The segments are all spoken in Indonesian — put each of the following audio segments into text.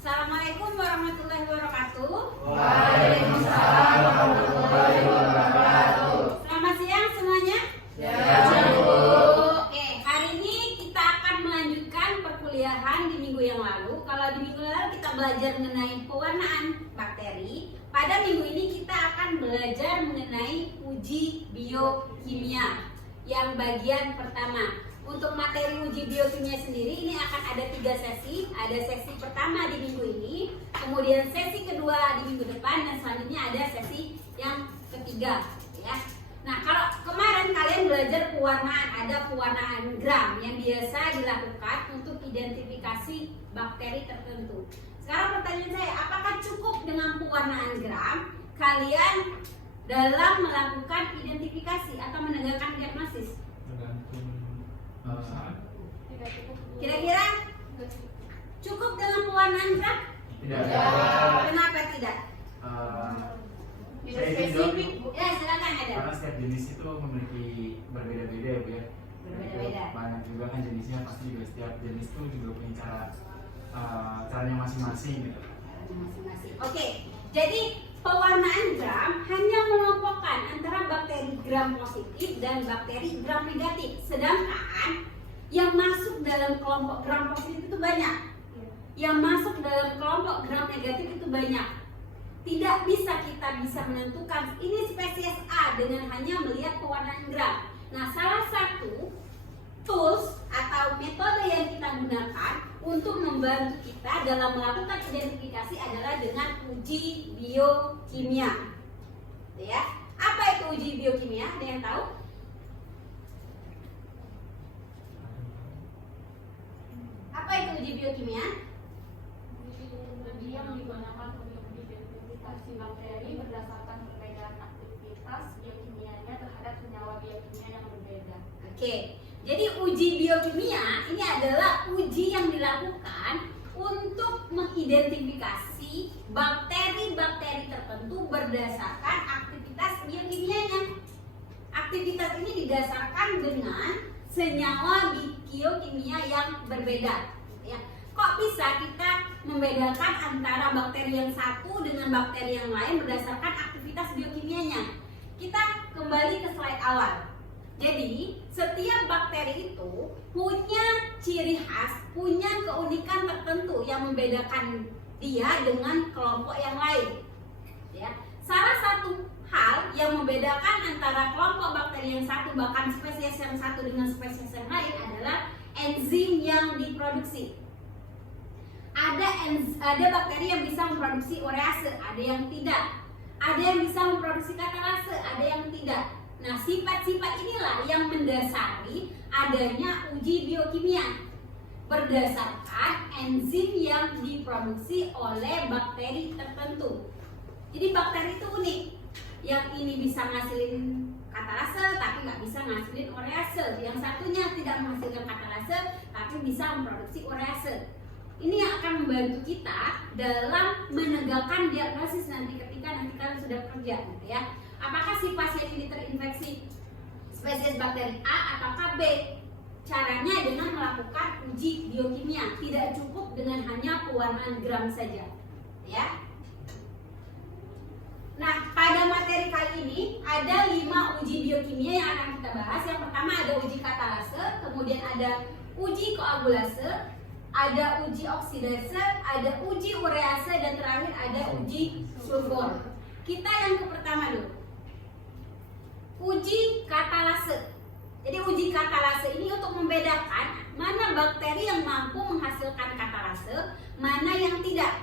Assalamualaikum warahmatullahi wabarakatuh. Waalaikumsalam warahmatullahi wabarakatuh. Selamat siang semuanya. Siang, Bu. Oke, hari ini kita akan melanjutkan perkuliahan di minggu yang lalu. Kalau di minggu lalu kita belajar mengenai pewarnaan bakteri, pada minggu ini kita akan belajar mengenai uji biokimia yang bagian pertama. Untuk materi uji biokimia sendiri ini akan ada 3 sesi. Ada sesi pertama di minggu ini, kemudian sesi kedua di minggu depan, dan selanjutnya ada sesi yang ketiga, ya. Nah, kalau kemarin kalian belajar pewarnaan, ada pewarnaan gram yang biasa dilakukan untuk identifikasi bakteri tertentu. Sekarang pertanyaan saya, apakah cukup dengan pewarnaan gram kalian dalam melakukan identifikasi atau menegakkan diagnosis? Kira-kira cukup dengan pewarnaan gram? Tidak. Kenapa tidak? Saya izin jawab, Bu. Ya, silakan ada. Karena setiap jenis itu memiliki berbeda-beda ya, Bu ya. Berbeda-beda. Banyak juga kan jenisnya, pasti juga setiap jenis itu juga punya caranya masing-masing gitu. Masing-masing. Oke, jadi pewarnaan gram hanya mengelompokkan antara bakteri gram positif dan bakteri gram negatif. Sedangkan yang masuk dalam kelompok gram positif itu banyak. Yang masuk dalam kelompok gram negatif itu banyak. Tidak bisa kita menentukan ini spesies A dengan hanya melihat pewarnaan gram. Nah, salah satu tools atau metode yang kita gunakan untuk membantu kita dalam melakukan identifikasi adalah dengan uji biokimia. Ya, apa itu uji biokimia? Ada yang tahu? Apa itu uji biokimia? Uji yang digunakan untuk identifikasi bakteri berdasarkan perbedaan aktivitas biokimianya terhadap senyawa biokimia yang berbeda. Oke, jadi uji biokimia ini adalah uji yang dilakukan untuk mengidentifikasi bakteri-bakteri tertentu berdasarkan aktivitas biokimianya. Aktivitas ini didasarkan dengan senyawa biokimia yang berbeda. Ya, kok bisa kita membedakan antara bakteri yang satu dengan bakteri yang lain berdasarkan aktivitas biokimianya? Kita kembali ke slide awal. Jadi, setiap bakteri itu punya ciri khas, punya keunikan tertentu yang membedakan dia dengan kelompok yang lain. Ya, salah satu hal yang membedakan antara kelompok bakteri yang satu, bahkan spesies yang satu dengan spesies yang lain adalah enzim yang diproduksi. Ada bakteri yang bisa memproduksi urease, ada yang tidak. Ada yang bisa memproduksi katalase, ada yang tidak. Nah, sifat-sifat inilah yang mendasari adanya uji biokimia berdasarkan enzim yang diproduksi oleh bakteri tertentu. Jadi bakteri itu unik. Yang ini bisa ngasilin katalase tapi nggak bisa ngasilin urease. Yang satunya tidak menghasilkan katalase tapi bisa memproduksi urease. Ini yang akan membantu kita dalam menegakkan diagnosis nanti ketika kalian sudah kerja, gitu ya. Apakah si pasien ini terinfeksi spesies bakteri A atau B? Caranya dengan melakukan uji biokimia. Tidak cukup dengan hanya pewarnaan gram saja, ya. Nah, pada materi kali ini ada 5 uji biokimia yang akan kita bahas. Yang pertama ada uji katalase, kemudian ada uji koagulase, ada uji oksidase, ada uji urease, dan terakhir ada uji sulfur. Kita yang pertama dulu. Uji katalase. Jadi uji katalase ini untuk membedakan mana bakteri yang mampu menghasilkan katalase, mana yang tidak.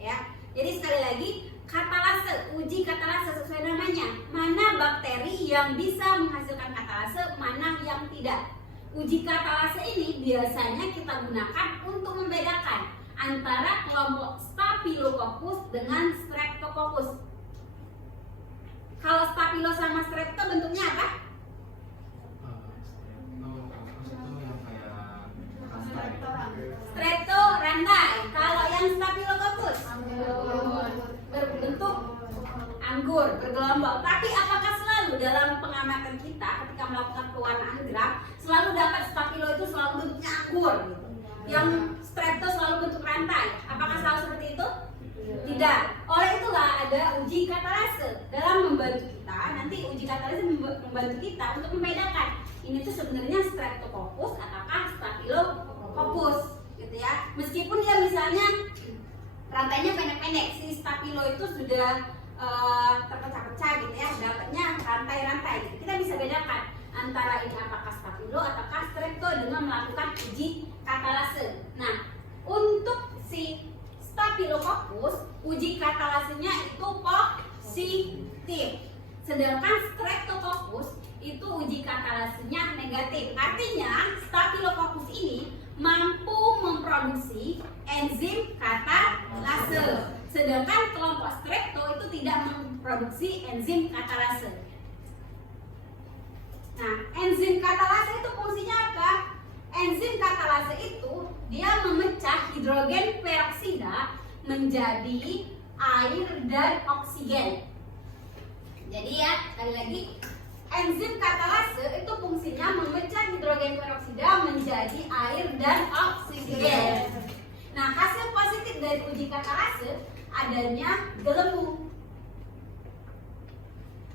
Ya. Jadi sekali lagi, katalase, uji katalase sesuai namanya. Mana bakteri yang bisa menghasilkan katalase, mana yang tidak. Uji katalase ini biasanya kita gunakan untuk membedakan antara kelompok Staphylococcus dengan Streptococcus. Kalau Staphylo sama Strepto bentuknya apa? Strepto rantai. Kalau yang Staphylococcus berbentuk anggur, bergelombang. Tapi apakah selalu dalam pengamatan kita ketika melakukan pewarnaan gram selalu dapat Staphylo itu selalu bentuknya anggur gitu? Yang Strepto selalu bentuk rantai? Apakah 3. Oleh itulah ada uji katalase dalam membantu kita. Nanti uji katalase membantu kita untuk membedakan ini tuh sebenarnya streptococcus ataukah staphylococcus gitu ya. Meskipun dia misalnya rantainya pendek-pendek, si staphylo itu sudah terpecah-pecah gitu ya, dapatnya rantai-rantai gitu. Kita bisa bedakan antara ini apakah staphylo ataukah strepto dengan melakukan uji katalase. Nah, untuk si staphylococcus uji katalasenya itu positif, sedangkan streptococcus itu uji katalasenya negatif. Artinya staphylococcus ini mampu memproduksi enzim katalase, sedangkan kelompok strepto itu tidak memproduksi enzim katalase. Nah, enzim katalase itu fungsinya apa? Enzim katalase itu dia memecah hidrogen peroksida menjadi air dan oksigen. Jadi ya, sekali lagi, enzim katalase itu fungsinya memecah hidrogen peroksida menjadi air dan oksigen. Nah, hasil positif dari uji katalase adanya gelembung.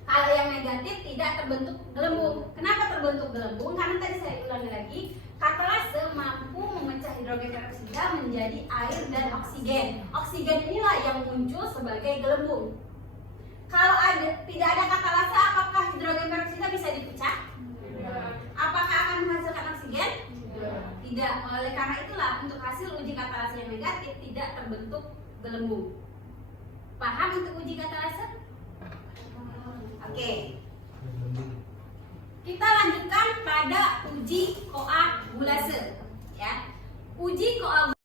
Kalau yang negatif tidak terbentuk gelembung. Kenapa terbentuk gelembung? Karena tadi saya ulangi lagi, katalase mampu memecah hidrogen peroksida menjadi air dan oksigen. Oksigen inilah yang muncul sebagai gelembung. Kalau tidak ada katalase, apakah hidrogen peroksida bisa dipecah? Apakah akan menghasilkan oksigen? Tidak. Oleh karena itulah untuk hasil uji katalase yang negatif tidak terbentuk gelembung. Paham untuk uji katalase? Oke. Kita lanjutkan pada uji koagulase ya. Uji koagulase